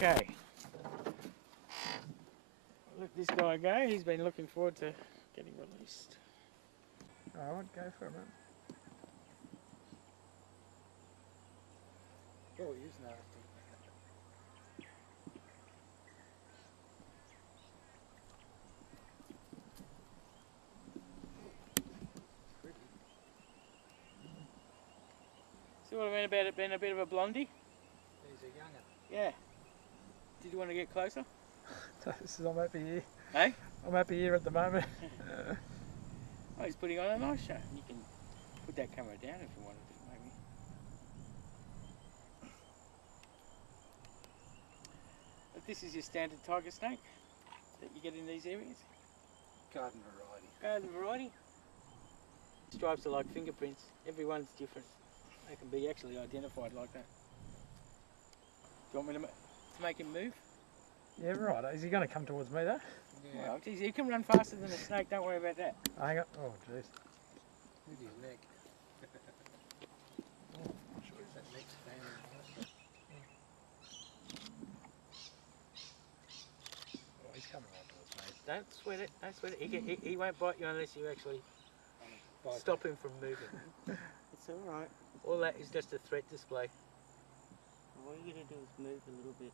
Okay. Let this guy go. He's been looking forward to getting released. Alright, go for it, mate. Oh, he is nasty. See what I mean about it being a bit of a blondie? He's a younger. Yeah. Did you want to get closer? I'm happy here. Hey? I'm happy here at the moment. Oh, he's putting on a nice show. You can put that camera down if you wanted to, maybe. But this is your standard tiger snake that you get in these areas? Garden variety. Garden variety. Stripes are like fingerprints. Everyone's different. They can be actually identified like that. Do you want me to make him move? Yeah, right. Is he going to come towards me though? Yeah. Well, geez, he can run faster than a snake. Don't worry about that. Hang on. Oh, jeez. With his neck. I'm sure that neck's standing nice. Oh, he's coming right towards me. Don't sweat it. Don't sweat it. He won't bite you unless you actually stop him from moving. It's all right. All that is just a threat display. All you got to do is move a little bit.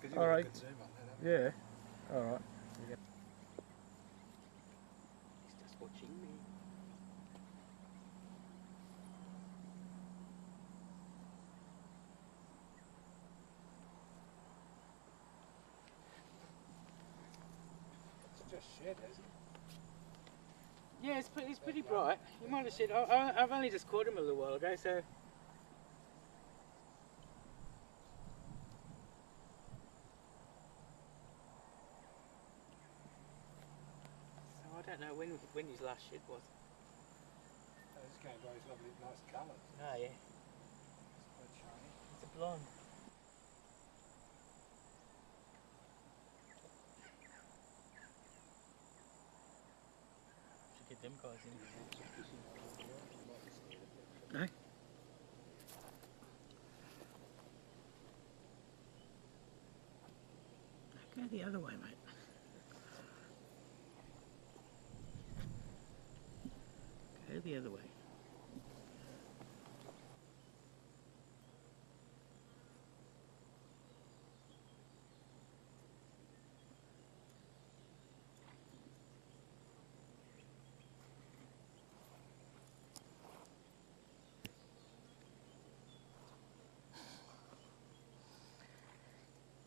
Because All right. Good zoom on that, haven't you? Yeah. All right. He's just watching me. It's just shed, hasn't it? Yeah, it's pretty bright. You might have said, I've only just caught him a little while ago, so. So I don't know when his last shed was. Oh, this game guy's lovely, nice colours. Oh yeah, It's quite shiny. it's a blonde. Should get them guys in. No? Go the other way, mate. Go the other way.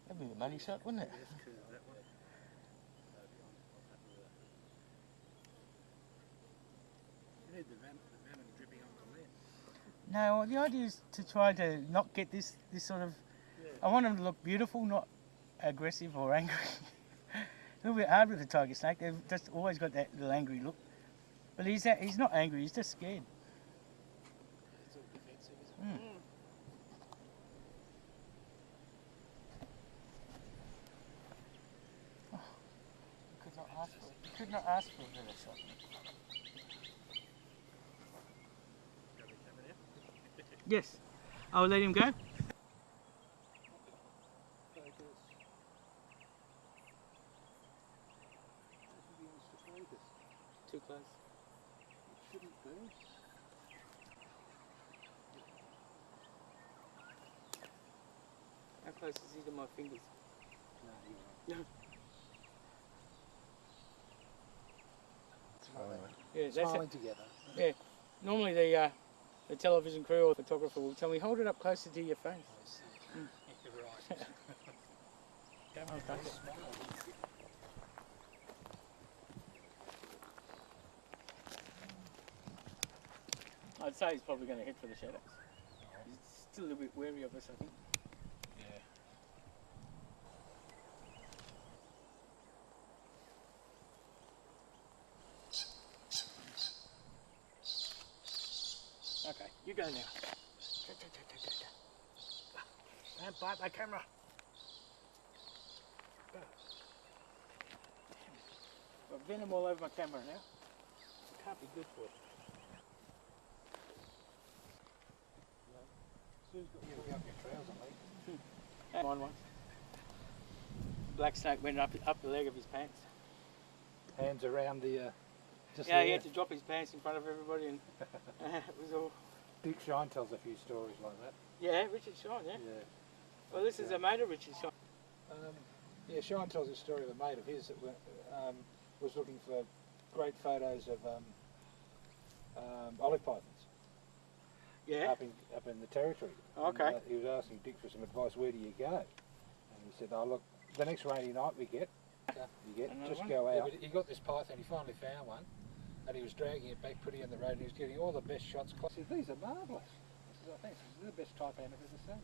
That'd be the money shot, wouldn't it? That one. You need the venom dripping on the lid. No, well, the idea is to try to not get this sort of. I want them to look beautiful, not aggressive or angry. A little bit hard with the tiger snake. They've just always got that little angry look. But he's not angry. He's just scared. It's all defensive, isn't it? Mm. Oh, you could not ask for a better shot. Got the camera now? Yes, I'll let him go. Focus. He wants to focus. Too close. It shouldn't be. How close is he to my fingers? No, you're right. Smiling. Yeah, that's it. Smiling together. Yeah. Normally the television crew or photographer will tell me, hold it up closer to your face. I see. You're right. I'll take it. Smile. I'd say he's probably going to head for the shadows. He's still a little bit wary of us, I think. Yeah. Okay, you go now. Don't bite my camera. Go. Got venom all over my camera now. It can't be good for it. You'll be up your trails, I think. Mine one. Black snake went up the leg of his pants. Hands around the. Yeah, he had to drop his pants in front of everybody, and it was all. Dick Shine tells a few stories like that. Yeah, Richard Shine. Yeah. Well, this is a mate of Richard Shine. Yeah, Shine tells a story of a mate of his that was looking for great photos of olive pythons. Yeah. Up in the territory. Okay. And, he was asking Dick for some advice. Where do you go? And he said, "Oh look, the next rainy night we get, just one? go out." Yeah, he got this python. He finally found one, and he was dragging it back pretty on the road. And he was getting all the best shots. I said, "These are marvellous." I said, "I think this is the best taipan I've ever seen."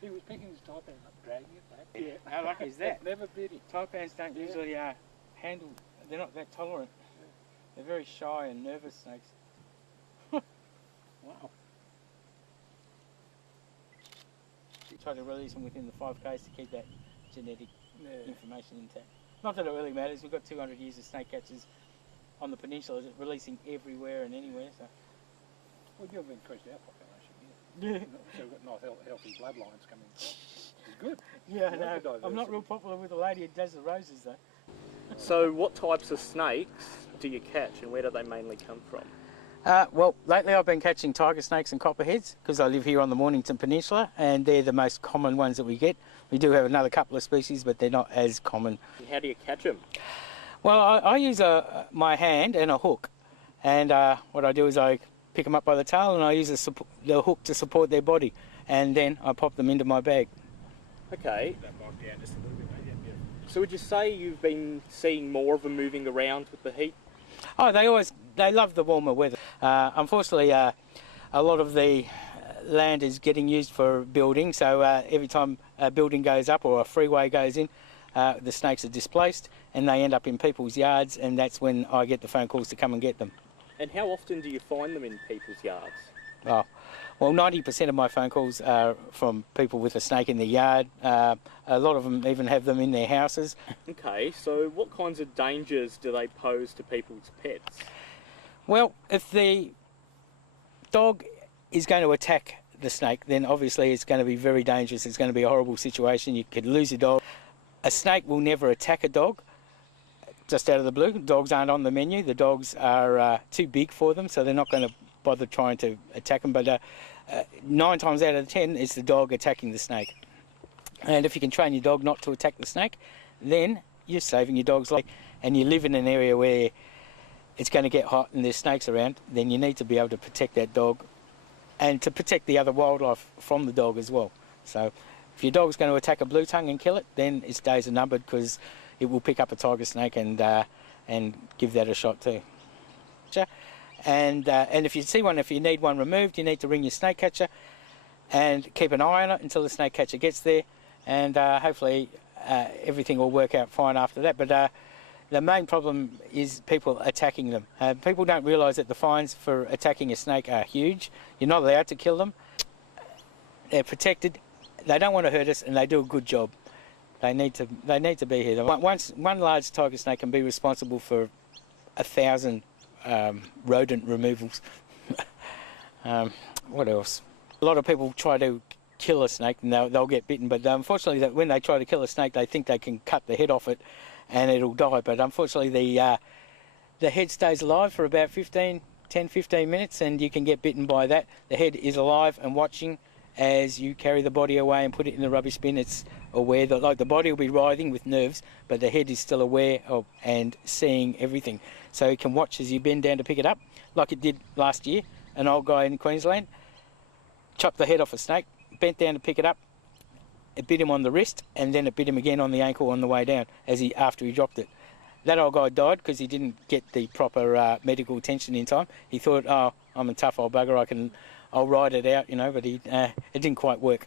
He was picking his taipan up, dragging it back. Yeah. How lucky is that? Never bit him. Taipans don't usually handle. They're not that tolerant. They're very shy and nervous snakes. Wow. You try to release them within the 5Ks to keep that genetic information intact. Not that it really matters. We've got 200 years of snake catchers on the peninsula, releasing everywhere and anywhere. So. Well, you've increased our population Yeah. So we've got nice healthy bloodlines coming across. It's good. Yeah, no. I'm not real popular with the lady who does the roses though. So what types of snakes do you catch and where do they mainly come from? Well, lately I've been catching tiger snakes and copperheads because I live here on the Mornington Peninsula, and they're the most common ones that we get. We do have another couple of species, but they're not as common. How do you catch them? Well, I use my hand and a hook, and what I do is I pick them up by the tail and I use the hook to support their body, and then I pop them into my bag. Okay. That bogged down just a little bit, mate. Yeah. So would you say you've been seeing more of them moving around with the heat? Oh, they love the warmer weather. Unfortunately, a lot of the land is getting used for building, so every time a building goes up or a freeway goes in, the snakes are displaced and they end up in people's yards, and that's when I get the phone calls to come and get them. And how often do you find them in people's yards? Oh, well, 90% of my phone calls are from people with a snake in their yard. A lot of them even have them in their houses. Okay, so what kinds of dangers do they pose to people's pets? Well, if the dog is going to attack the snake, then obviously it's going to be very dangerous. It's going to be a horrible situation. You could lose your dog. A snake will never attack a dog just out of the blue. Dogs aren't on the menu. The dogs are too big for them, so they're not going to bother trying to attack them. But 9 times out of 10 it's the dog attacking the snake. And if you can train your dog not to attack the snake, then you're saving your dog's life. And you live in an area where it's going to get hot and there's snakes around, then you need to be able to protect that dog and to protect the other wildlife from the dog as well. So if your dog's going to attack a blue tongue and kill it, then its days are numbered, because it will pick up a tiger snake and give that a shot too. And if you see one, if you need one removed, you need to ring your snake catcher and keep an eye on it until the snake catcher gets there, and hopefully everything will work out fine after that. But the main problem is people attacking them. People don't realise that the fines for attacking a snake are huge. You're not allowed to kill them. They're protected. They don't want to hurt us, and they do a good job. They need to be here. One large tiger snake can be responsible for 1,000 rodent removals. What else? A lot of people try to kill a snake and they'll get bitten, but unfortunately when they try to kill a snake, they think they can cut the head off it and it'll die. But unfortunately the head stays alive for about 10-15 minutes, and you can get bitten by that. The head is alive and watching as you carry the body away and put it in the rubbish bin. It's aware that, like, the body will be writhing with nerves, but the head is still aware of and seeing everything. So it can watch as you bend down to pick it up, like it did last year. An old guy in Queensland chopped the head off a snake, bent down to pick it up. It bit him on the wrist, and then it bit him again on the ankle on the way down after he dropped it. That old guy died because he didn't get the proper medical attention in time. He thought, oh, I'm a tough old bugger, I'll ride it out, but it didn't quite work.